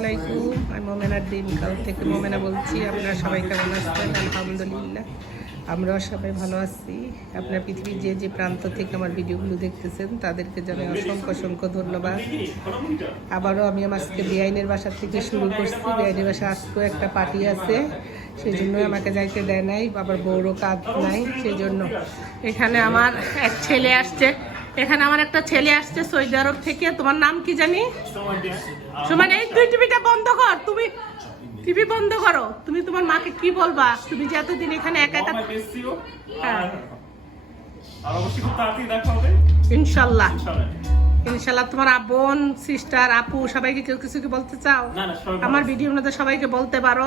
আলাইকুম আমি মোমেনার থেকে মোমেনা বলছি সবাই আমরাও সবাই ভালো আছি। আপনার পৃথিবীর যে যে প্রান্ত থেকে আমার ভিডিওগুলো দেখতেছেন, তাদেরকে জানাই অসংখ্য অসংখ্য ধন্যবাদ। আবারও আমি আমার আজকে বেআইনের বাসা থেকে শুরু করছি। বেআইনের বাসা আজকেও একটা পার্টি আছে। সেই জন্যই আমাকে যাইতে দেয় নাই। বাবার বউরও কাজ নাই। সেই জন্য এখানে আমার এক ছেলে আসছে। এখানে আমার একটা ছেলে আসছে সৌদি আরব থেকে। তোমার নাম কি জানি? সুমান এই তুই টিভিটা বন্ধ কর। তুমি টিভি বন্ধ করো। তুমি তোমার মাকে কি বলবা? তুমি যে এতদিন এখানে একা একা হ্যাঁ। ইনশাল্লাহ। ইনশাল্লাহ। তোমার বোন সিস্টার আপু সবাইকে কেউ কিছু কি বলতে চাও? আমার ভিডিও সবাইকে বলতে পারো।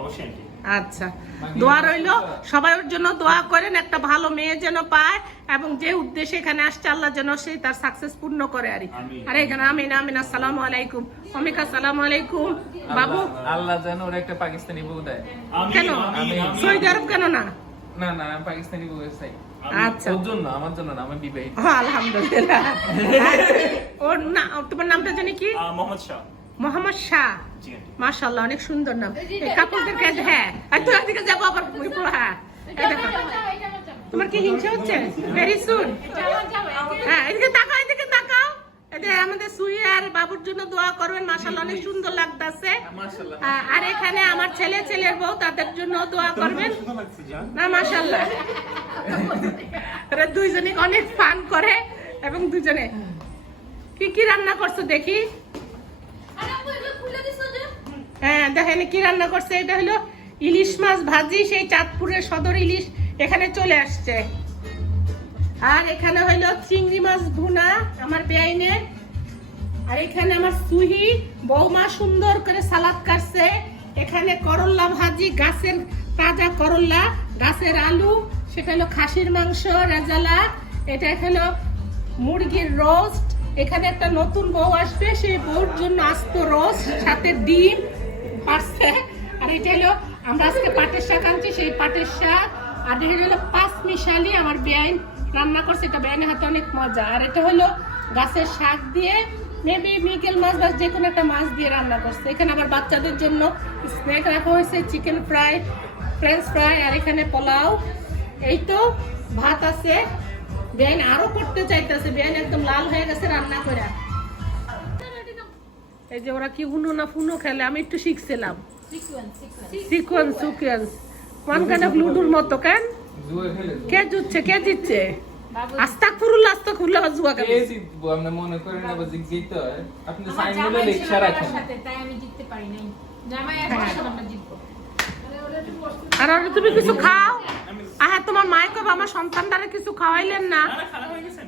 অবশ্যই আচ্ছা। দোয়া রইল। সবাই ওর জন্য দোয়া করেন একটা ভালো মেয়ে যেন পায় এবং যে উদ্দেশ্যে এখানে আসছে আল্লাহ যেন সেই তার সাকসেস পূর্ণ করে আর। আরে এখানে আমিন আমিন আসসালামু আলাইকুম। অমিকা আসসালামু আলাইকুম। বাবু। আল্লাহ- যেন ওর একটা পাকিস্তানি বউ দেয়। কেন। সৌদি আরব কেন না? না না পাকিস্তানি বউ চাই আচ্ছা। ওর জন্য আমার জন্য না আমি বিবাহিত। আলহামদুলিল্লাহ। ওর না তোমার নামটা জানি কি? মোহাম্মদ শাহ। মোহাম্মদ শাহ। মাশাআল্লাহ অনেক সুন্দর নাম। এই কাপড়দেরকে হ্যাঁ। আর ওদিকে যাব আবার হ্যাঁ। তোমার কি হিংসা হচ্ছে? ভেরি সুন হ্যাঁ এদিকে তাকাও এদিকে তাকাও। এদের আমাদের সুই আর বাবুর জন্য দোয়া করবেন। মাশাআল্লাহ অনেক সুন্দর লাগতাছে। আর এখানে আমার ছেলে ছেলের বউ তাদের জন্য দোয়া করবেন। না মাশাআল্লাহ। এরা দুইজনে অনেক ফান করে এবং দুজনে। কি কি রান্না করছ দেখি? হ্যাঁ দেখেন কি রান্না করছে? এটা হলো ইলিশ মাছ ভাজি, সেই চাঁদপুরের সদর ইলিশ এখানে চলে আসছে। আর এখানে হইল চিংড়ি মাছ ভুনা আমার বেআইনে। আর এখানে আমার সুহি বৌমা সুন্দর করে সালাদ কাটছে। এখানে করল্লা ভাজি, গাছের তাজা করল্লা গাছের আলু, সেটা হলো খাসির মাংস, রেজালা, এটা হলো মুরগির রোস্ট। এখানে একটা নতুন বউ আসবে সেই বউর জন্য আস্ত রোস্ট, সাথে ডিম পারছে আর এটা হলো, আমরা আজকে পাটের শাক আনছি, সেই পাটের শাক। আর এটা হলো পাঁচ মিশালি আমার বেআইন রান্না করছে, এটা বেআইনের হাতে অনেক মজা। আর এটা হলো গাছের শাক দিয়ে মেবি মিকেল মাছ বা যে কোনো একটা মাছ দিয়ে রান্না করছে। এখানে আবার বাচ্চাদের জন্য স্ন্যাক রাখা হয়েছে চিকেন ফ্রাই ফ্রেঞ্চ ফ্রাই আর এখানে পোলাও। এই তো ভাত আছে। বেআইন আরও করতে চাইতেছে, বেআইন একদম লাল হয়ে গেছে রান্না করে এই যে ওরা কি উনো না ফুনো খেলে আমি একটু শিখছিলাম। Sequence sequence one kind of লুডুর মতো কেন? জুয়া খেলে কে জিতছে? কে জিতছে আস্তাগফিরুল্লাহ আস্তাগফিরুল্লাহ জুয়া কেন কে জিতবো? আমরা মনে করেন আবার জিততে হয়। আপনি সাইন বলে লেখা রাখেন তাই আমি জিততে পারি নাই। জামাই আসলে আমরা জিতবো। আর তুমি কিছু খাও? আহা তোমার মায়ে কবে আমার সন্তানটারে কিছু খাওয়াইলেন না।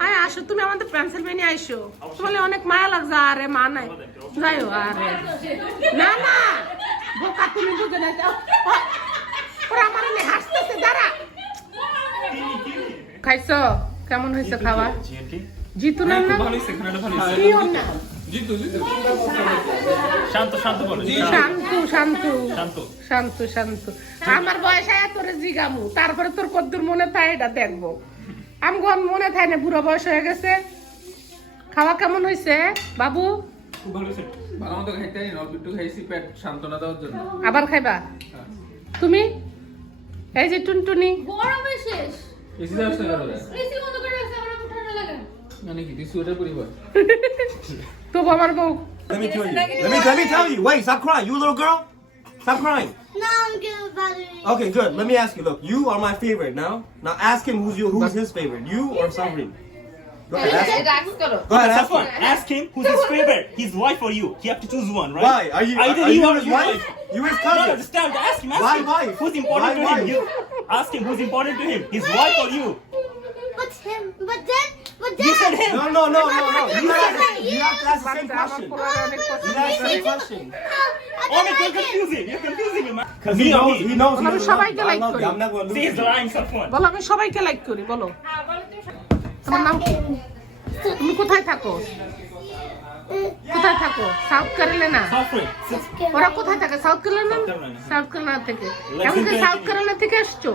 হয়ে আসো তুমি আমাদের পেন্সিলভেনিয়া আইসো। তোমার অনেক মায়া লাগছে আরে মা নাই। যাই হোক, আরে। না না। বোকা তুমি বুঝে না ওরা আমার হাসতেছে দাঁড়া। খাইছো? কেমন হয়েছে খাওয়া? জিতু না? না কি ওর নাম? শান্ত শান্ত বলো। শান্তু। শান্তু শান্ত। শান্তু। শান্তু আমার বয়স তোরে জিগামু। তারপরে তোর কদ্দুর মনে থাকে এটা দেখব। আমি মনে থাকে না বুড়ো বয়স হয়ে গেছে। খাওয়া কেমন হয়েছে বাবু? আবার খাইবা? তুমি? এই যে টুনটুনি। গরমে শেষ। এসি যাচ্ছে এসি বন্ধ করে রাখছে আমার খুব লাগে। মানে কি তুই সোয়েটার পরিবার? Go, Mama, go. Let me tell you. Let me let me tell you. Wait, stop crying. You a little girl, stop crying. No, I'm good about it. Okay, good. Let me ask you. Look, you are my favorite now. Now ask him who's your who's his favorite. You or Sabri? Go ahead. Ask, go ahead. Ask Safwan, him. ask him who's his favorite, his wife or you. He have to choose one, right? Why? Are you Either are, you, you or his wife? You his No, cousin. Ask him. Ask Why him who's important Why to him. You ask him who's important to him, his wife or you. But him, but then But then. You said him. No, no, no, no, no. You have, to, you have to ask the same question. You have to ask the same question. Oh, you're confusing. You're confusing him, man. Because he knows. He knows. I'm he সবাইকে you. করি। I'm not going to See, he's lying, Safwan. বলো আমি সবাইকে like করি বলো তোমার নাম কি তুমি কোথায় থাকো কোথায় থাকো সাউথ ক্যারোলিনা Safwan. ওরা কোথায় থাকে South Carolina Carolina. South Carolina থেকে এখন কি সাউথ ক্যারোলিনা থেকে আসছো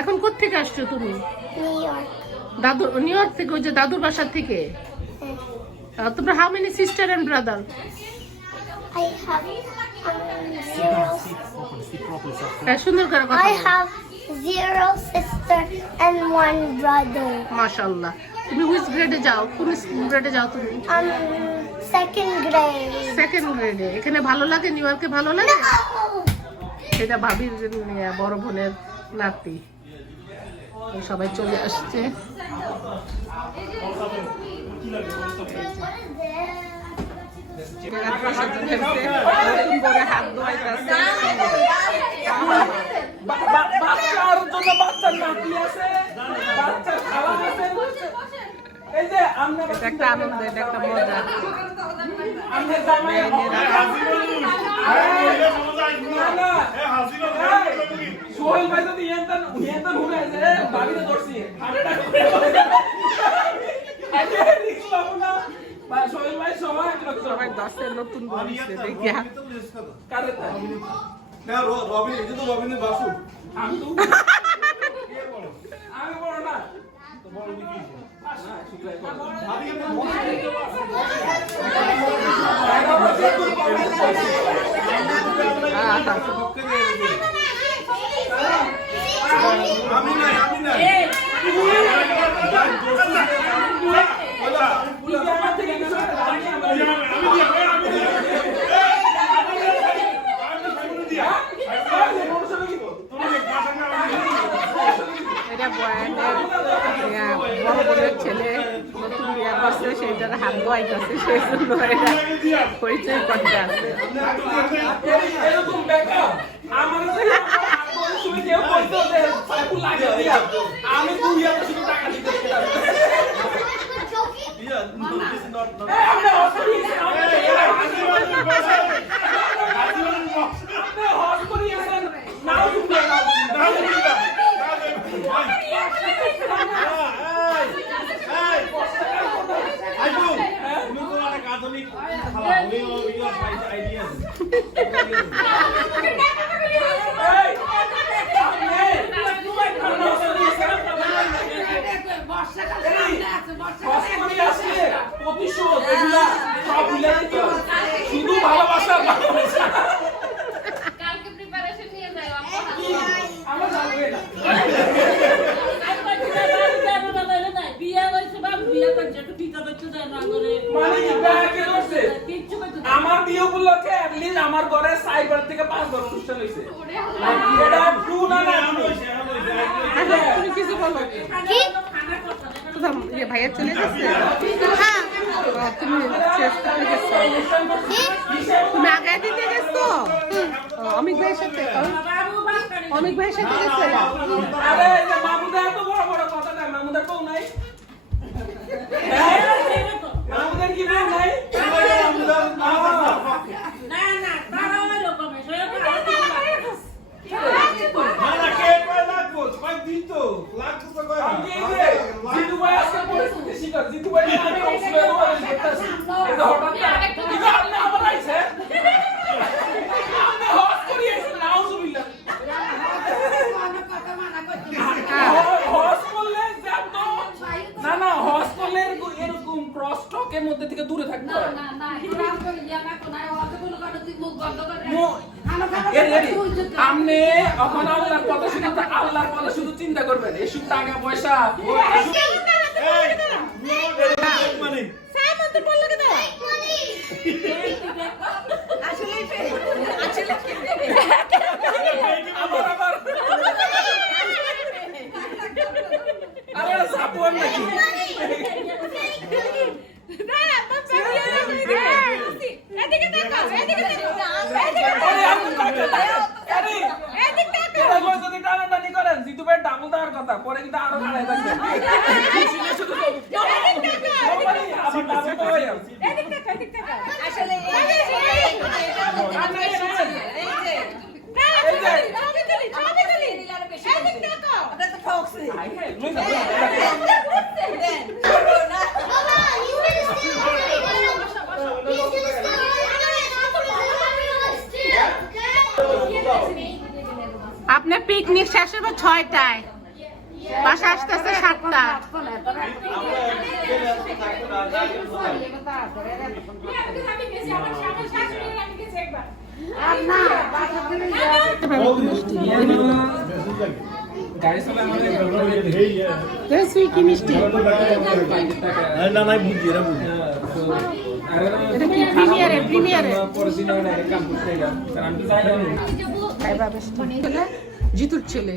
এখন কোথেকে আসছো তুমি New York. দাদুর নিউ ইয়র্ক থেকে ওই যে দাদুর বাসার থেকে? তোমরা how many sister and brother I have um, zero. হ্যাঁ, সুন্দর করে কথা I have zero sister and one brother. মাশাআল্লাহ। তুমি হুইচ গ্রেডে যাও? কোন গ্রেডে যাও তুমি? Um, second grade. সেকেন্ড গ্রেডে এখানে ভালো লাগে? নিউ ইয়র্কে ভালো লাগে? এটা ভাবির বড় বোনের নাতি। সবাই চলে আসছে। বাচ্চার নাতি আছে বাচ্চার আছে। এটা একটা আনন্দ এটা একটা মজা। সোহেল ভাই যদি ইয়ান্তান ইয়ান্তান হুনে আছে ধরছি। সোহেল ভাই সবাই সবাই দশের নতুন বলিছে দেখিয়া কারে। রবিন এটা তো রবিনের বাসু। আমি তো আমি বড় না আমি নাই আমি নাই তুই কি আমার থেকে কিছু আমি আমার এটা বয়ানের ইয়া, বড় বোনের ছেলে নতুন বিয়া করছে সেইটার হাত ধোয়াইতেছে সেই জন্য পরিচয় করতে আছে। এরকম বেকা আমার থেকে আমার তুমি কেউ বলতো যে সাইকুল লাগে দিয়া আমি দুই হাজার শুধু টাকা দিতে পারব এই, আমরা হসপিটালে আপনি হসপিটালে নাও তুমি নাও এই হসপিটালে আসলে প্রতিশোধ এগুলা সব ভুলে যেতে হবে। শুধু ভালোবাসা ভালোবাসা কালকে প্রিপারেশন নিয়ে যাই আমরা জানব এটা বিয়া হয়েছে বা বিয়া করছে একটু পিতা করছে যায় না করে মানে কি ব্যাগে ধরছে কিচ্ছু করতে আমার বিয়ে উপলক্ষে অ্যাটলিস্ট আমার ঘরে সাইবার থেকে পাঁচ বার অনুষ্ঠান হয়েছে এটা ট্রু না না তুমি কিছু বলো খানা করতে কোথা ইয়ে ভাইয়া চলে গেছে ও, তুমি শেষ করে তুমি আগে দিতে গেছো ও, অমিক ভাইয়ের সাথে অমিক ভাইয়ের সাথে গেছে আরে এই যে মামুদা এত বড় বড় কথা না মামুদা কেউ নাই মামুদের কি বউ নাই না না তারা ওই রকম সেরকম আমি এই যে জিতু ভাই আজকে পরিস্থিতি শিকার জিতু ভাই আমি অক্সফোর্ডে রয়েছে দেখতেছি এই যে হঠাৎ কিন্তু আপনি আমার আইছে আপনি হস করিয়েছেন নাউজুবিল্লাহ হস করলে যাত না না হস করলে এরকম- এরকম ক্রস টকের মধ্যে থেকে দূরে থাকতে হয় মো- এর এর আপনি এখন আল্লাহর কথা শুধু আল্লাহর কথা শুধু চিন্তা করবেন এসব টাকা পয়সা আরে যদি টানাটানি করেন জিতু ভাই ডাবল দেওয়ার কথা পরে কিন্তু আরও দাঁড়ায় থাকবেন শুনে শুধু আবার ডাবল দেওয়া হয়ে যাবে। এই যে হাই হাই লই না, লই না। আপনার পিকনিক শেষ হবে ছয়টায় বাসা সাতটা গল্প তুই কি মিষ্টি না নাই বুঝি এরা বুঝি এটা কি প্রিমিয়ারে প্রিমিয়ারে জিতুর ছেলে।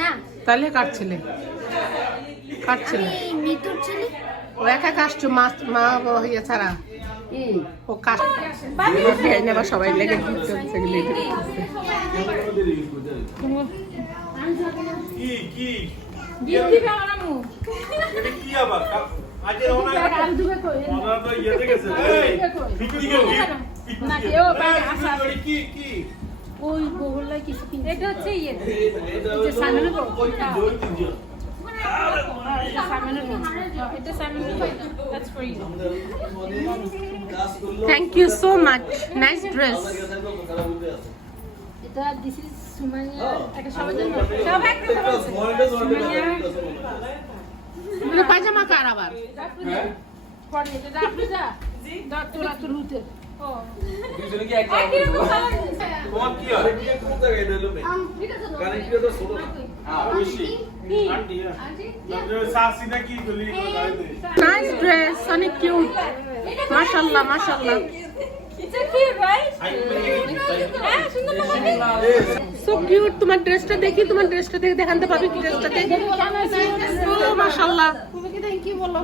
না। তাহলে কার ছেলে? কার ছেলে? নিতুর ছেলে। ও একা কাশছো মা মা হইয়া ছাড়া? ও নেবা সবাই লেগে দিচ্ছে লেগে কি কি? কি আবার? আজকে ওনা আর দুবে কই ওনা তো ইয়েতে গেছে। এই পিকনিকে গিফট না কেউ বাইরে আসা কি কি? ওই বগুলাই কিছু কিনছে। এটা হচ্ছে ইয়ে। যে সামনে বউ এটা সামনে বউ এটা সামনে বউ that's for you thank you so much nice dress এটা দিস ইজ সুমানিয়া এটা সবার জন্য। সব এক কথা বলছে সুমানিয়া পায়জামা কার আবার? হয়? ছোট হ্যাঁ? নাইস ড্রেস অনেক কিউট মাশাআল্লাহ মাশাআল্লাহ। হ্যাঁ সো কিউট তোমার ড্রেসটা দেখি তোমার ড্রেসটা দেখে দেখাতে পারবে কি ড্রেসটা দেখি ও মাশাআল্লাহ তুমি কি থ্যাংক ইউ বলো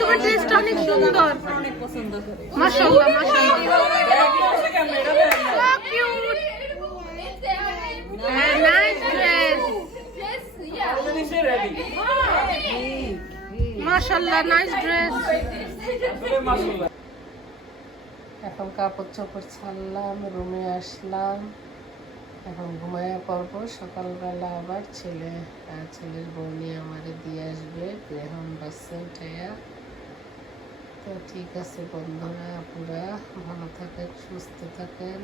তোমার ড্রেসটা অনেক সুন্দর মাশাআল্লাহ মাশাআল্লাহ ড্রেস মাশাআল্লাহ নাইস ড্রেস এখন কাপড় চোপড় ছাড়লাম, রুমে আসলাম। এখন ঘুমাইয়া পড়ব। সকালবেলা আবার ছেলে ছেলের নিয়ে আমারে দিয়ে আসবে গ্রহণ বাসে উঠাইয়া তো ঠিক আছে বন্ধুরা, আপুরা, ভালো থাকেন, সুস্থ থাকেন।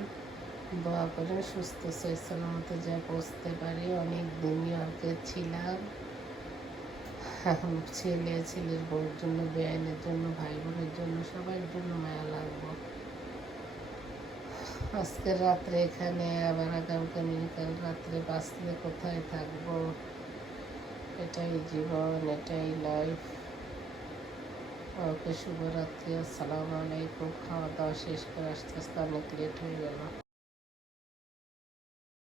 দোয়া করে সুস্থ মতো যা পৌঁছতে পারি। অনেক দিন ইয়র্কে ছিলাম। ছেলে, ছেলের বউর জন্য, বেআইনের জন্য ভাই বোনের জন্য সবার জন্য মায়া লাগবো। আজকে রাত্রে এখানে, আবার আগামীকাল রাত্রে বাঁচলে কোথায় থাকব? এটাই জীবন, এটাই লাইফ ওকে শুভরাত্রি, আসসালামু আলাইকুম। খাওয়া দাওয়া শেষ করে আস্তে আস্তে অনেক লেট হয়ে গেল।